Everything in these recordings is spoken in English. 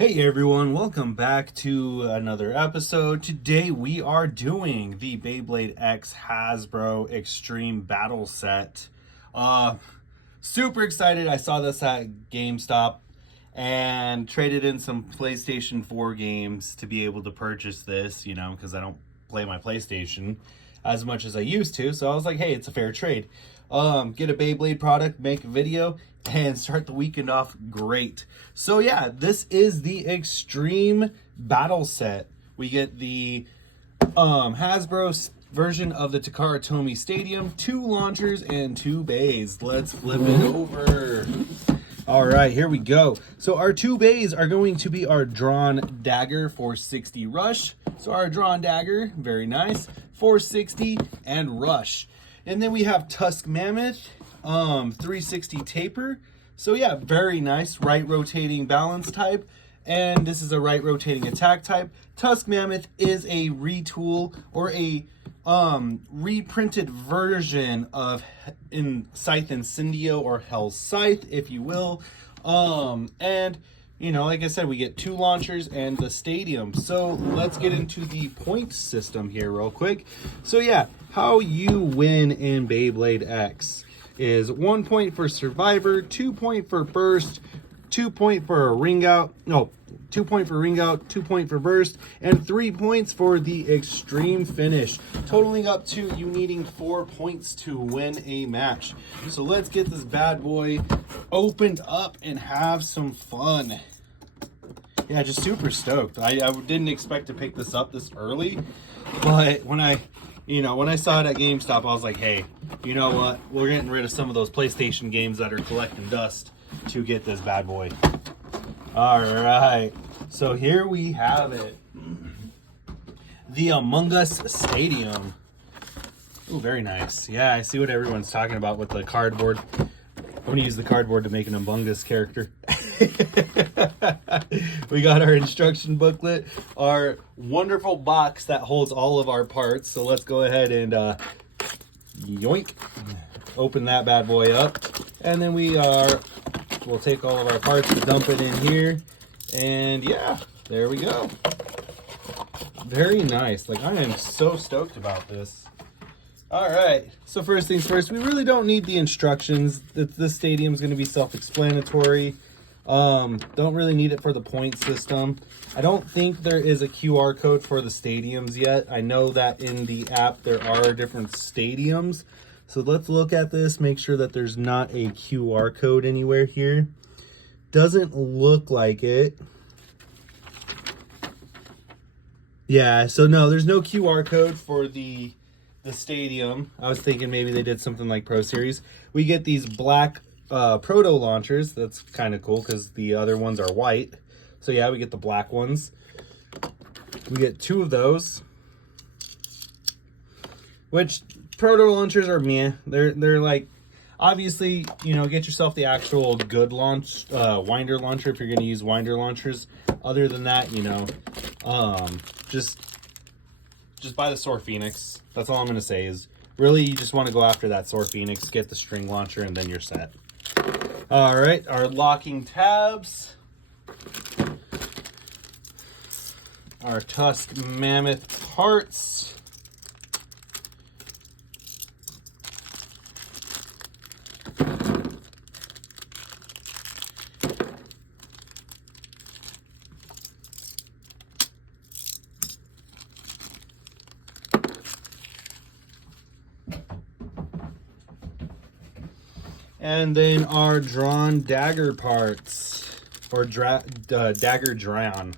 Hey everyone, welcome back to another episode. Today we are doing the Beyblade X Hasbro Xtreme Battle Set. Super excited. I saw this at GameStop and traded in some PlayStation 4 games to be able to purchase this, because I don't play my PlayStation as much as I used to. So I was like, hey, it's a fair trade. Get a Beyblade product, make a video, and start the weekend off great. So yeah, this is the Xtreme Battle Set. We get the Hasbro version of the Takara Tomy Stadium, 2 launchers and 2 bays. Let's flip it over. All right, here we go. So our 2 bays are going to be our Drawn Dagger 460 Rush. So our Drawn Dagger, very nice, 460 and Rush. And then we have Tusk Mammoth, 360 Taper. So yeah, very nice, right rotating balance type. And this is a right rotating attack type. Tusk Mammoth is a retool or a reprinted version of Scythe Incendio or Hell's Scythe, if you will. And like I said, we get 2 launchers and the stadium. So let's get into the point system here real quick. So yeah, how you win in Beyblade X is 1 point for Survivor, 2 point for Burst, 2 point for a ring out. No, 2 point for ring out, 2 point for burst, and 3 points for the extreme finish, totaling up to you needing 4 points to win a match. So let's get this bad boy opened up and have some fun. Yeah, just super stoked. I didn't expect to pick this up this early, but when I saw it at GameStop, I was like, hey, you know what? We're getting rid of some of those PlayStation games that are collecting dust to get this bad boy. All right, so here we have it. The Among Us Stadium. Ooh, very nice. Yeah, I see what everyone's talking about with the cardboard. I'm gonna use the cardboard to make an Among Us character. We got our instruction booklet, our wonderful box that holds all of our parts. So let's go ahead and yoink, open that bad boy up, and then we'll take all of our parts and dump it in here, and yeah, there we go. Very nice. Like, I am so stoked about this. All right, so first things first, we really don't need the instructions. This stadium is going to be self-explanatory. Don't really need it for the point system. I don't think there is a QR code for the stadiums yet. I know that in the app there are different stadiums. So let's look at this, make sure that there's not a QR code anywhere here. Doesn't look like it. Yeah, so no, there's no QR code for the stadium. I was thinking maybe they did something like Pro Series. We get these black proto launchers. That's kind of cool because the other ones are white. So yeah, we get the black ones. We get 2 of those, which proto launchers are meh. They're like, obviously, get yourself the actual good launch winder launcher if you're going to use winder launchers. Other than that, just buy the Soar Phoenix. That's all I'm going to say is really you just want to go after that Soar Phoenix, get the string launcher, and then you're set. All right, our locking tabs. Our Tusk Mammoth parts. And then our Drawn Dagger parts, or Dagger Drawn.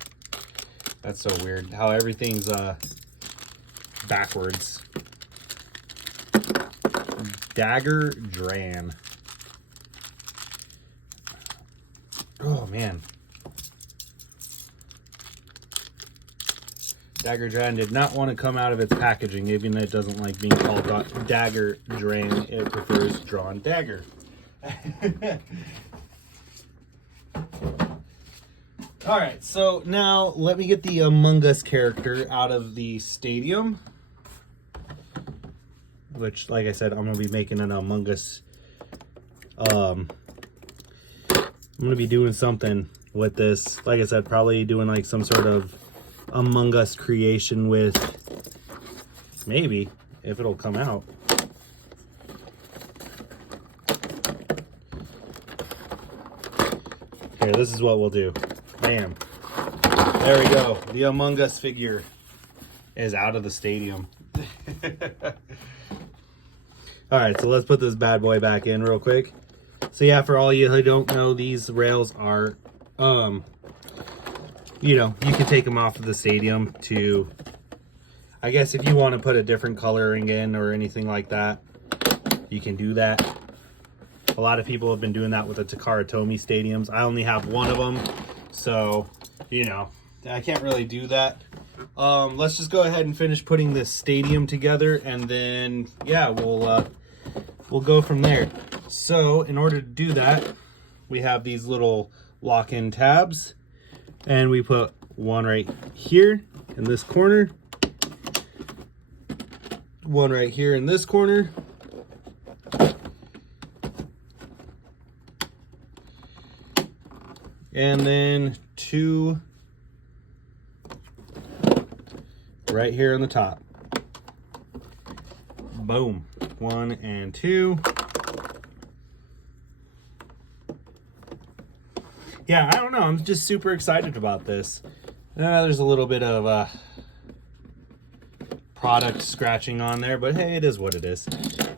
That's so weird how everything's backwards. Dagger Drawn. Oh man. Dagger Drawn did not want to come out of its packaging, even though it doesn't like being called Dagger Drawn. It prefers Drawn Dagger. All right, so now let me get the Among Us character out of the stadium, which, like I said, I'm going to be making an Among Us I'm going to be doing something with this. Like I said, probably doing like some sort of Among Us creation with, maybe, if it'll come out. Here, this is what we'll do. Bam. There we go. The Among Us figure is out of the stadium. Alright, so let's put this bad boy back in real quick. So yeah, for all you who don't know, these rails are, you know, you can take them off of the stadium to, I guess if you want to put a different coloring in or anything like that, you can do that. A lot of people have been doing that with the Takara Tomy stadiums. I only have one of them, so, you know, I can't really do that. Let's just go ahead and finish putting this stadium together, and then, yeah, we'll go from there. So, in order to do that, we have these little lock-in tabs, and we put one right here in this corner, one right here in this corner, and then two right here on the top. Boom. 1 and 2. Yeah, I don't know. I'm just super excited about this. There's a little bit of product scratching on there, but hey, it is what it is.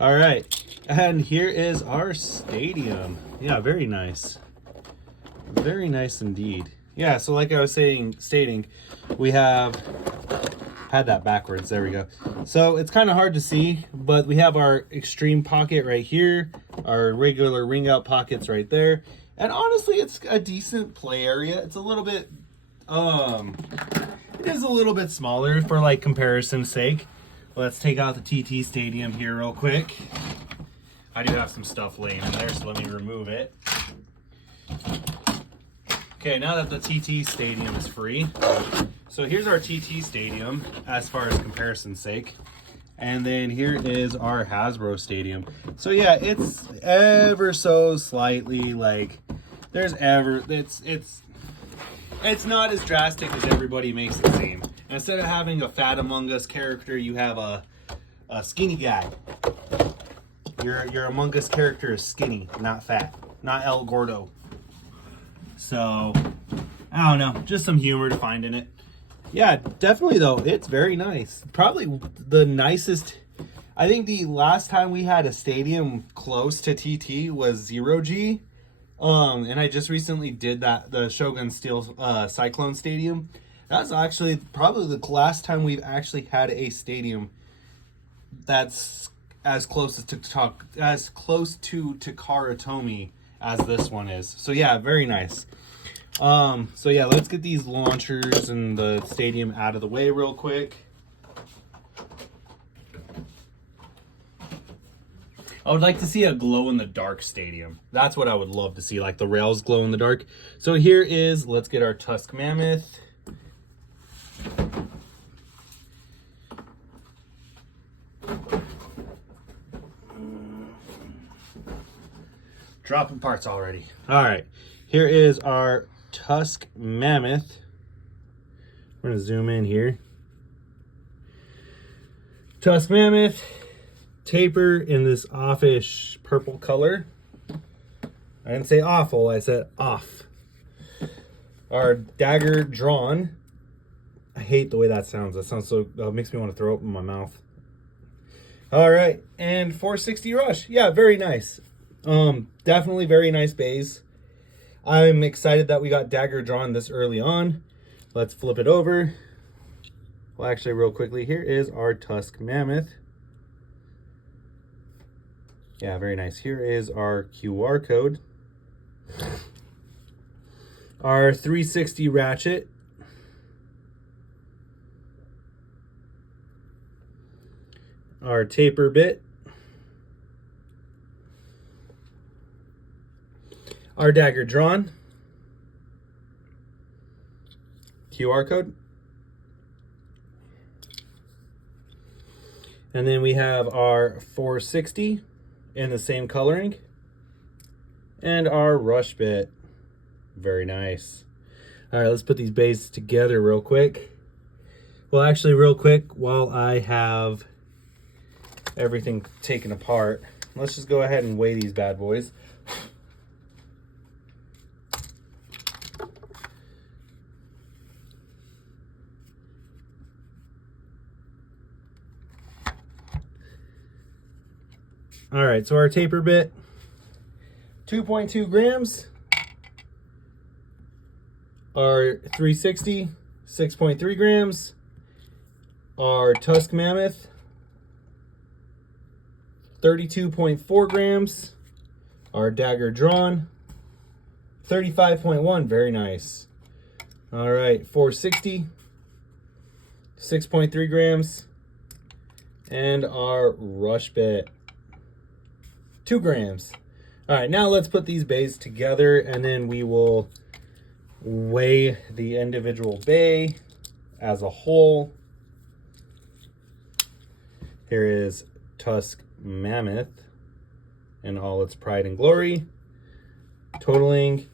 All right. And here is our stadium. Yeah, very nice. Very nice indeed. Yeah, so like I was stating, we had that backwards. There we go. So it's kind of hard to see, but we have our Xtreme pocket right here, our regular ring out pockets right there. And honestly, it's a decent play area. It's a little bit, it is a little bit smaller for like comparison's sake. Let's take out the TT Stadium here real quick. I do have some stuff laying in there, so let me remove it. Okay, now that the TT Stadium is free, so here's our TT Stadium as far as comparison's sake. And then here is our Hasbro Stadium. So yeah, it's ever so slightly like, it's not as drastic as everybody makes it seem. Instead of having a fat Among Us character, you have a skinny guy. Your Among Us character is skinny, not fat, not El Gordo. So, I don't know, just some humor to find in it. Yeah, definitely though, it's very nice. Probably the nicest, I think the last time we had a stadium close to TT was 0G. And I just recently did that, the Shogun Steel Cyclone Stadium. That's actually probably the last time we've actually had a stadium that's as close to Takara Tomy as this one is. So yeah, very nice. So yeah, let's get these launchers and the stadium out of the way real quick. I would like to see a glow-in-the-dark stadium. That's what I would love to see, like the rails glow in the dark. So here is, let's get our Tusk Mammoth. Dropping parts already. All right, here is our Tusk Mammoth. We're gonna zoom in here. Tusk Mammoth, taper in this offish purple color. I didn't say awful, I said off. Our dagger drawn. I hate the way that sounds. That sounds so, makes me want to throw up in my mouth. All right, and 460 Rush. Yeah, very nice. Definitely very nice bays. I'm excited that we got dagger drawn this early on. Let's flip it over. Well, actually, real quickly, here is our Tusk Mammoth. Yeah, very nice. Here is our QR code. Our 360 ratchet. Our taper bit. Our dagger drawn. QR code. And then we have our 460 in the same coloring. And our rush bit. Very nice. All right, let's put these bays together real quick. Well, actually, real quick, while I have everything taken apart, let's just go ahead and weigh these bad boys. All right, so our taper bit, 2.2 grams. Our 360, 6.3 grams. Our Tusk Mammoth, 32.4 grams. Our Dagger Drawn, 35.1, very nice. All right, 460, 6.3 grams. And our Rush Bit, 2 grams. All right, now let's put these bays together and then we will weigh the individual bay as a whole. Here is Tusk Mammoth in all its pride and glory, totaling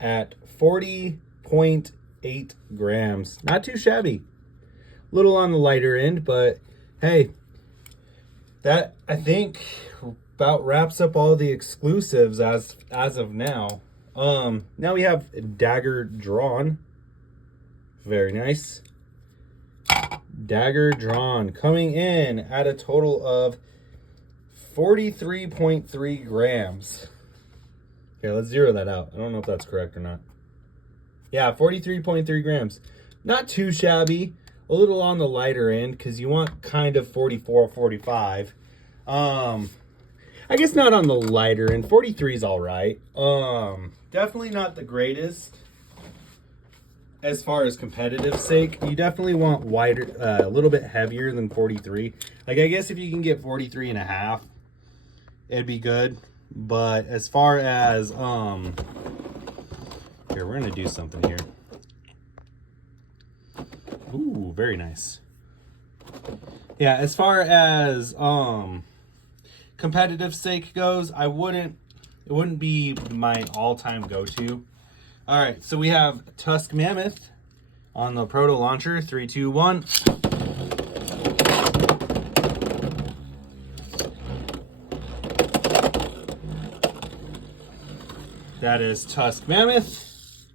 at 40.8 grams. Not too shabby. Little on the lighter end, but hey, that I think about wraps up all the exclusives as of now. Now we have Dagger Drawn. Very nice. Dagger Drawn coming in at a total of 43.3 grams. Okay, let's zero that out. I don't know if that's correct or not. Yeah, 43.3 grams. Not too shabby. A little on the lighter end because you want kind of 44, 45. I guess not on the lighter end. 43 is all right. Definitely not the greatest as far as competitive sake. You definitely want wider, a little bit heavier than 43. Like, I guess if you can get 43 and a half, it'd be good. But as far as, here, we're going to do something here. Ooh, very nice. Yeah, as far as, competitive sake goes, it wouldn't be my all-time go-to. All right, so we have Tusk Mammoth on the Proto Launcher. 3, 2, 1. That is Tusk Mammoth.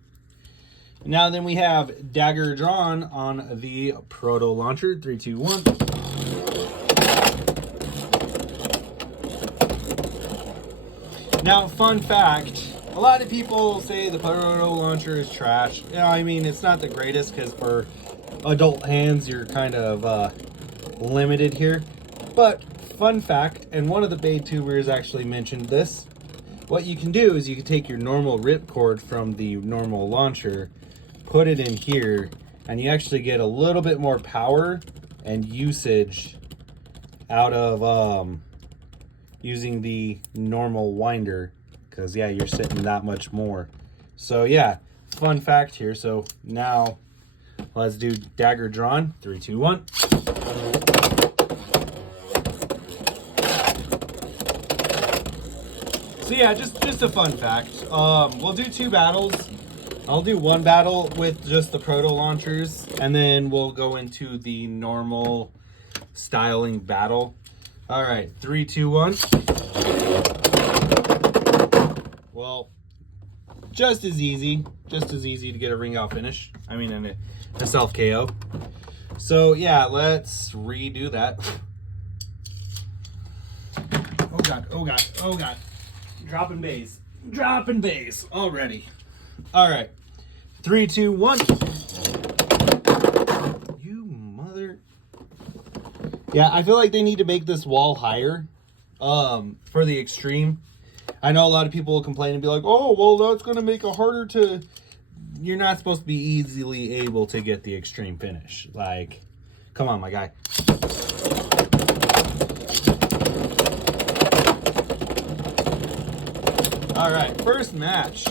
Now then we have Dagger Drawn on the Proto Launcher. 3, 2, 1. Now, fun fact, a lot of people say the Proto Launcher is trash. Yeah, I mean, it's not the greatest because for adult hands, you're kind of limited here. But, fun fact, and one of the Baytubers actually mentioned this, what you can do is you can take your normal ripcord from the normal launcher, put it in here, and you actually get a little bit more power and usage out of using the normal winder, because yeah, you're sitting that much more. So yeah, fun fact here. So now let's do Dagger Drawn. 3, 2, 1. So yeah, just a fun fact. We'll do 2 battles. I'll do 1 battle with just the Proto Launchers, and then we'll go into the normal styling battle. All right, 3, 2, 1. Well, just as easy to get a ring out finish. I mean, a self KO. So yeah, let's redo that. Oh god, oh god, oh god. Dropping bays already. All right, 3, 2, 1. You mother. Yeah, I feel like they need to make this wall higher for the Xtreme. I know a lot of people will complain and be like, oh, well, that's going to make it harder to... You're not supposed to be easily able to get the Xtreme finish. Like, come on, my guy. All right, first match.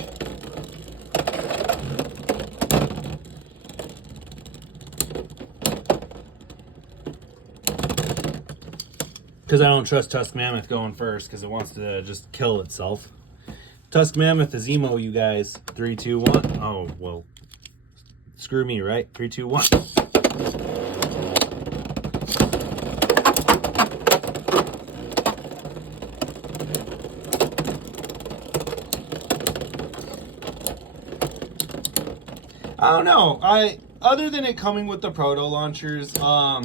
Because I don't trust Tusk Mammoth going first because it wants to just kill itself. Tusk Mammoth is emo, you guys. 3, 2, 1. Oh, well, Screw me, right? 3, 2, 1. I don't know. Other than it coming with the proto launchers, not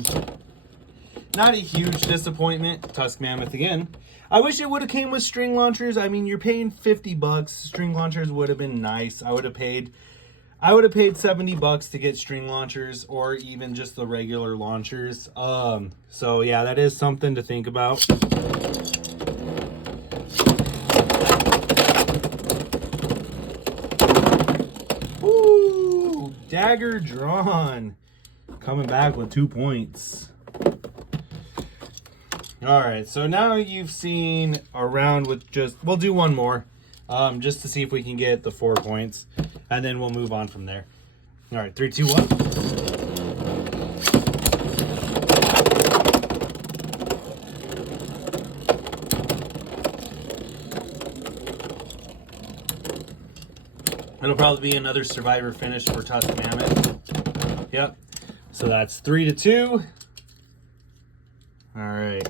a huge disappointment. Tusk Mammoth again. I wish it would have came with string launchers. I mean, you're paying $50. String launchers would have been nice. I would have paid $70 to get string launchers, or even just the regular launchers. So yeah, that is something to think about. Ooh, dagger drawn. Coming back with 2 points. All right, so now you've seen a round with we'll do one more, just to see if we can get the 4 points, and then we'll move on from there. All right, 3, 2, 1. It'll probably be another survivor finish for Tusk Mammoth. Yep. So that's 3 to 2. All right.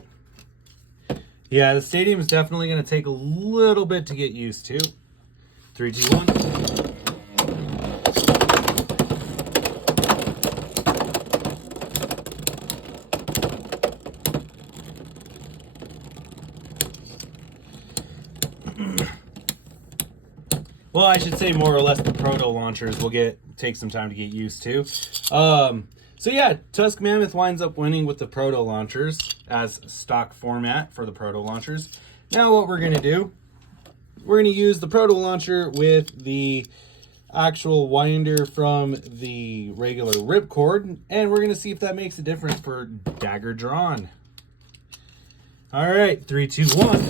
Yeah, the stadium is definitely going to take a little bit to get used to. 3, 2, 1. Well, I should say more or less the proto launchers will take some time to get used to. So yeah, Tusk Mammoth winds up winning with the proto launchers as stock format for the proto launchers. Now what we're going to do, we're going to use the proto launcher with the actual winder from the regular ripcord, and we're going to see if that makes a difference for dagger drawn. All right, 3, 2, 1.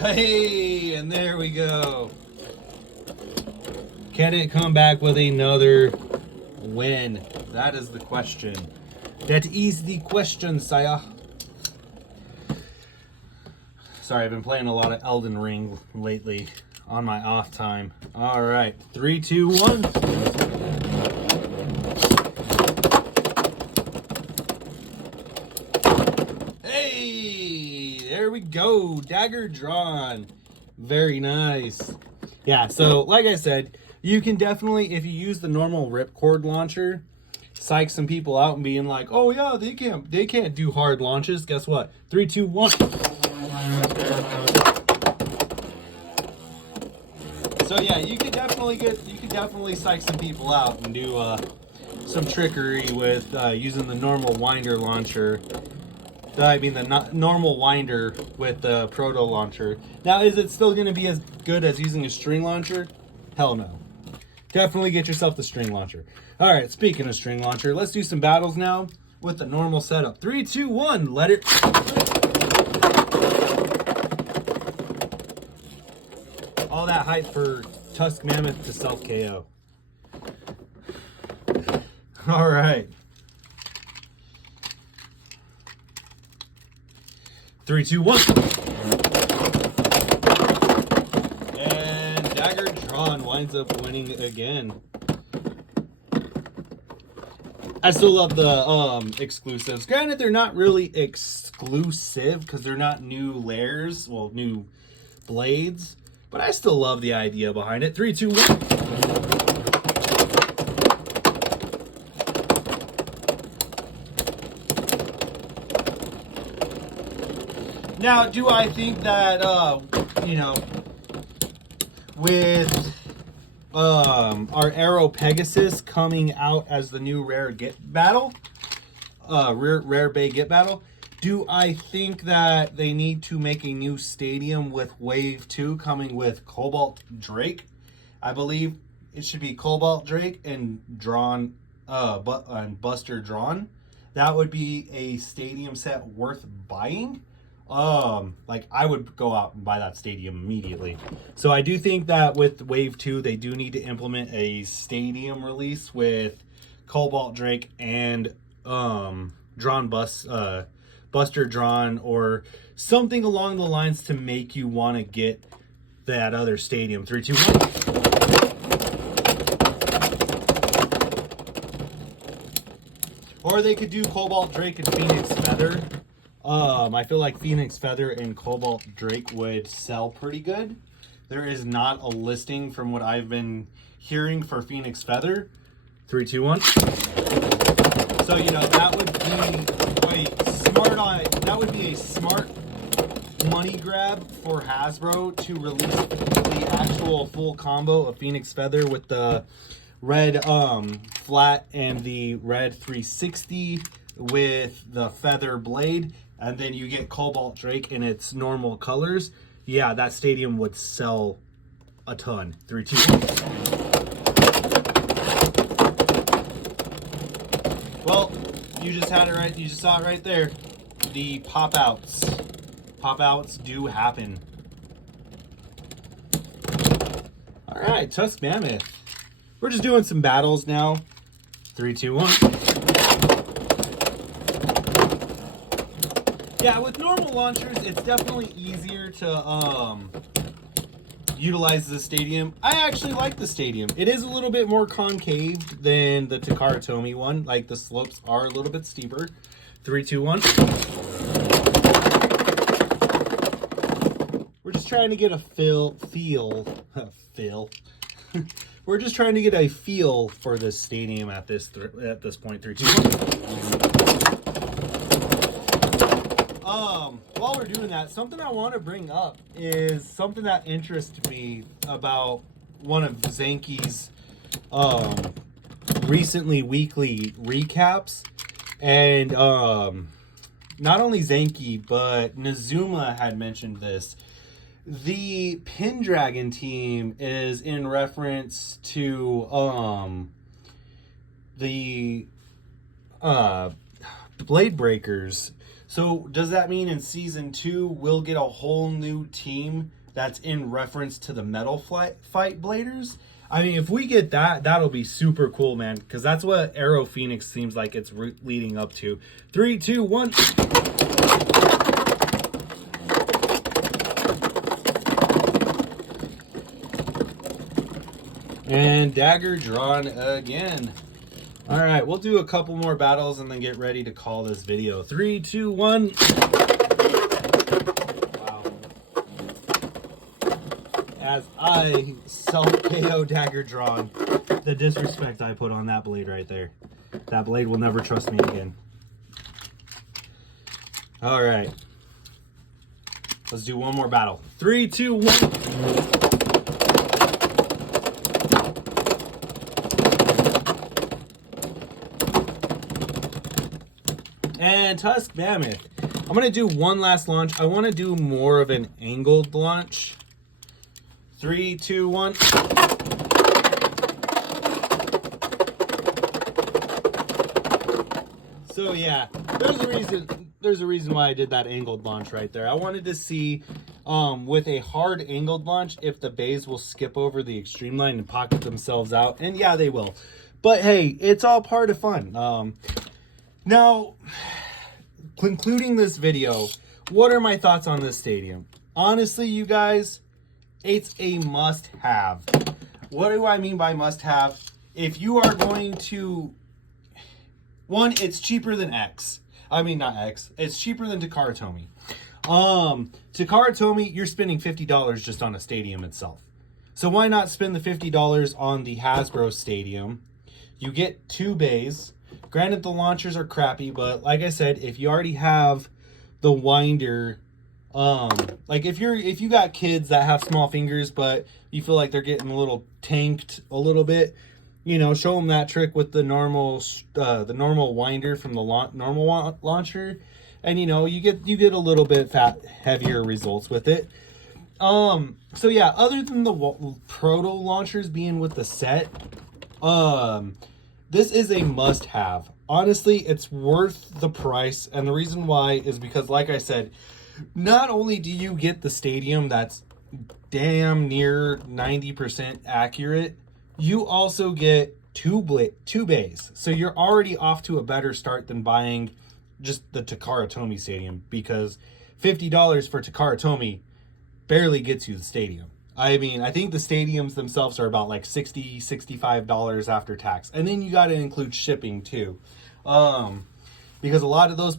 Hey, and there we go. Can it come back with another win? That is the question. That is the question, sire. Sorry, I've been playing a lot of Elden Ring lately on my off time. All right, 3, 2, 1. Hey, there we go. Dagger drawn. Very nice. Yeah, so like I said, you can definitely, if you use the normal ripcord launcher, psych some people out and being like, oh yeah, they can't do hard launches. Guess what? 3, 2, 1. So yeah, you could definitely psych some people out and do some trickery with using the normal winder launcher. I mean the normal winder with the proto launcher. Now, is it still going to be as good as using a string launcher? Hell no. Definitely get yourself the string launcher. All right, speaking of string launcher, let's do some battles now with the normal setup. 3, 2, 1, let it. All that hype for Tusk Mammoth to self KO. All right. 3, 2, 1. And dagger drawn winds up winning again. I still love the exclusives. Granted, they're not really exclusive because they're not new layers, well, new blades. But I still love the idea behind it. 3, 2, 1. Now, do I think that, with our Arrow Pegasus coming out as the new rare Bay Get Battle, do I think that they need to make a new stadium with Wave 2 coming with Cobalt Drake? I believe it should be Cobalt Drake and Buster Drawn. That would be a stadium set worth buying. Like I would go out and buy that stadium immediately. So I do think that with Wave 2, they do need to implement a stadium release with Cobalt Drake and Buster Buster drawn or something along the lines to make you want to get that other stadium. 3, 2, 1. Or they could do Cobalt Drake and Phoenix Feather. I feel like Phoenix Feather and Cobalt Drake would sell pretty good. There is not a listing from what I've been hearing for Phoenix Feather. 3, 2, 1. So, you know, that would be a smart money grab for Hasbro to release the actual full combo of Phoenix Feather with the red flat and the red 360 with the feather blade, and then you get Cobalt Drake in its normal colors. Yeah, that stadium would sell a ton. 3, 2, 1. Well, you just had it right. You just saw it right there. The pop-outs. Pop-outs do happen. All right, Tusk Mammoth. We're just doing some battles now. 3, 2, 1. Yeah, with normal launchers, it's definitely easier to utilize the stadium. I actually like the stadium. It is a little bit more concave than the Takara Tomy one. Like, the slopes are a little bit steeper. 3, 2, 1. We're just trying to get a feel. We're just trying to get a feel for this stadium at this point. 3, 2, 1. While we're doing that, something I want to bring up is something that interests me about one of Zanki's recently weekly recaps. And not only Zanki, but Nazuma had mentioned this. The Pendragon team is in reference to the Blade Breakers. So does that mean in season 2 we'll get a whole new team that's in reference to the Metal Fight Bladers? I mean, if we get that, that'll be super cool, man, because that's what Arrow Phoenix seems like it's leading up to. 3, 2, 1. And dagger drawn again. All right, we'll do a couple more battles and then get ready to call this video. 3, 2, 1. Wow. As I self-KO dagger drawn, the disrespect I put on that blade right there. That blade will never trust me again. All right. Let's do one more battle. 3, 2, 1. And Tusk Mammoth. I'm going to do one last launch. I want to do more of an angled launch. 3, 2, 1. So yeah, there's a reason why I did that angled launch right there. I wanted to see with a hard angled launch if the bays will skip over the extreme line and pocket themselves out. And yeah, they will. But hey, it's all part of fun. Now, concluding this video, what are my thoughts on this stadium? Honestly, you guys, it's a must-have. What do I mean by must-have? If you are going to... One, it's cheaper than X. I mean, not X. It's cheaper than Takara Tomy. Takara Tomy, you're spending $50 just on a stadium itself. So why not spend the $50 on the Hasbro stadium? You get 2 bays. Granted, the launchers are crappy, but like I said, if you already have the winder, like if you got kids that have small fingers, but you feel like they're getting a little tanked a little bit, you know, show them that trick with the normal winder from the normal launcher, and you know, you get a little bit heavier results with it. So yeah, other than the proto launchers being with the set, this is a must-have. Honestly, it's worth the price, and the reason why is because, like I said, not only do you get the stadium that's damn near 90% accurate, you also get two bays. So you're already off to a better start than buying just the Takara Tomy Stadium, because $50 for Takara Tomy barely gets you the stadium. I mean, I think the stadiums themselves are about like $65 after tax, and then you got to include shipping too, because a lot of those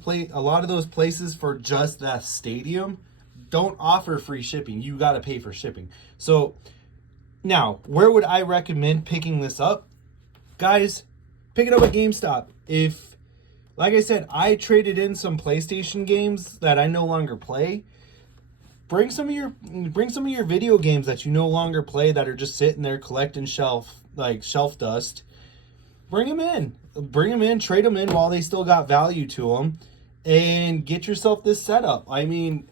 places for just that stadium don't offer free shipping. You got to pay for shipping. So now, where would I recommend picking this up, guys? Pick it up at GameStop. If, like I said, I traded in some PlayStation games that I no longer play. Bring some of your video games that you no longer play, that are just sitting there collecting shelf dust. Bring them in, trade them in while they still got value to them, and get yourself this setup. I mean,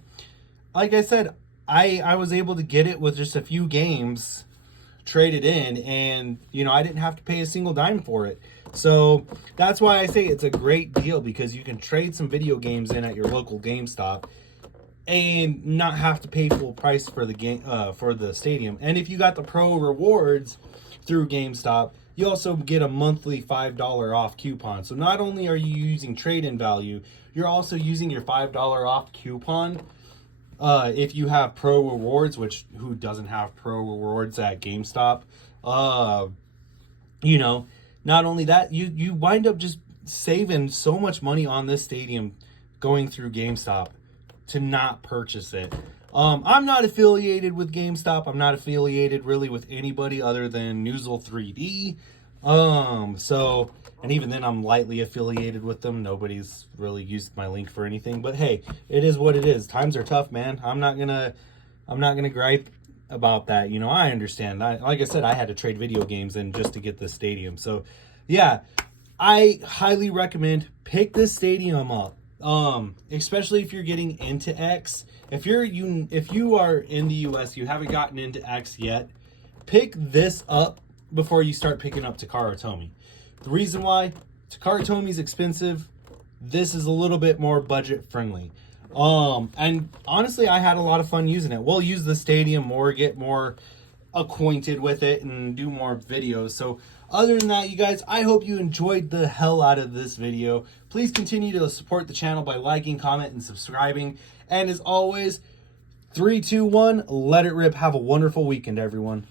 like I said, I was able to get it with just a few games traded in, and I didn't have to pay a single dime for it. So that's why I say it's a great deal, because you can trade some video games in at your local GameStop and not have to pay full price for the game, for the stadium. And if you got the pro rewards through GameStop, you also get a monthly $5 off coupon. So not only are you using trade-in value, you're also using your $5 off coupon. If you have pro rewards, which who doesn't have pro rewards at GameStop? Not only that, you wind up just saving so much money on this stadium going through GameStop to not purchase it. I'm not affiliated with GameStop. I'm not affiliated really with anybody other than Noozle 3D. And even then I'm lightly affiliated with them. Nobody's really used my link for anything, but hey, it is what it is. Times are tough, man. I'm not gonna gripe about that. I understand. Like I said, I had to trade video games in just to get this stadium. So yeah, I highly recommend pick this stadium up. Especially if you're getting into X. If you are in the US, you haven't gotten into X yet, pick this up before you start picking up Takara Tomy. The reason why, Takara Tomy's expensive. This is a little bit more budget friendly. And honestly, I had a lot of fun using it. We'll use the stadium more, get more acquainted with it, and do more videos. So other than that, you guys, I hope you enjoyed the hell out of this video. Please continue to support the channel by liking, comment, and subscribing. And as always, 3, 2, 1, let it rip. Have a wonderful weekend, everyone.